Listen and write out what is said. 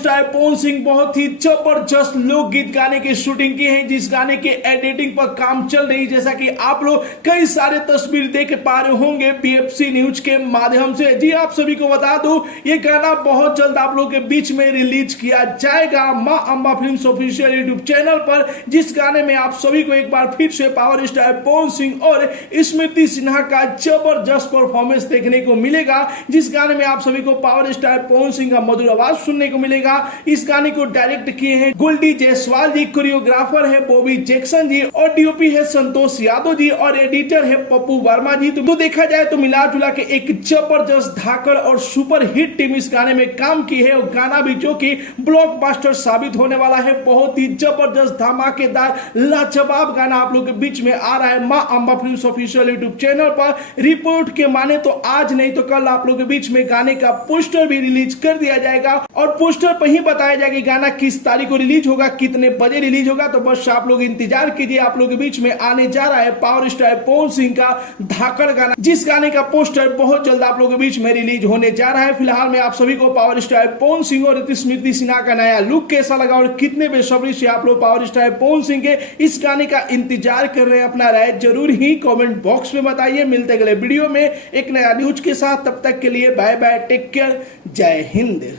Star Pawan Singh बहुत ही जबरदस्त लोकगीत गाने की शूटिंग की है, जिस गाने के एडिटिंग पर काम चल रही है। जैसा कि आप लोग कई सारे तस्वीर देख पा रहे होंगे बीएफसी न्यूज के माध्यम से। जी आप सभी को बता दूं, ये गाना बहुत जल्द आप लोगों के बीच में रिलीज किया जाएगा मां Amba films official YouTube channel पर, जिस गाने में आप सभी को एक बार फिर से पावर स्टार पवन सिंह और स्मृति सिन्हा का जबरदस्त परफॉर्मेंस देखने को मिलेगा। जिस गाने में आप सभी को पावर स्टार पवन सिंह का मधुर आवाज सुनने को मिलेगा। इस गाने को डायरेक्ट किए हैं गोल्डी जायसवाल जी, कोरियोग्राफर है बॉबी जैक्सन जी और डीओपी है संतोष यादव जी और एडिटर है पप्पू वर्मा जी। तो देखा जाए तो मिला जुला के एक जबरदस्त धाकड़ और सुपर हिट टीम इस गाने में काम की है, और गाना भी जो कि ब्लॉकबस्टर साबित होने वाला है। बहुत ही जबरदस्त धमाकेदार लाजवाब गाना आप लोग के बीच में आ रहा है मां Amba films official YouTube channel पर। रिपोर्ट के माने तो आज नहीं तो कल आप लोग के बीच में गाने का पोस्टर भी रिलीज कर दिया जाएगा, और पोस्टर पर ही बताया जाएगा कि गाना किस तारीख को रिलीज होगा, कितने बजे रिलीज होगा। तो बस आप लोग इंतजार कीजिए, आप लोग के बीच में आने जा रहा है पावर स्टार पवन सिंह का धाकड़ गाना, जिस गाने का पोस्टर बहुत जल्द आप लोगों के बीच में रिलीज होने जा रहा है। फिलहाल में आप सभी को पावर स्टार पवन सिंह और स्मृति सिन्हा का नया लुक कैसा लगा और कितने बेसब्री से आप लोग पावर स्टार पवन सिंह के इस गाने का इंतजार कर रहे हैं, अपना राय जरूर ही कमेंट बॉक्स में बताइए। मिलते अगले वीडियो में एक नया न्यूज के साथ, तब तक के लिए बाय बाय, टेक केयर, जय हिंद।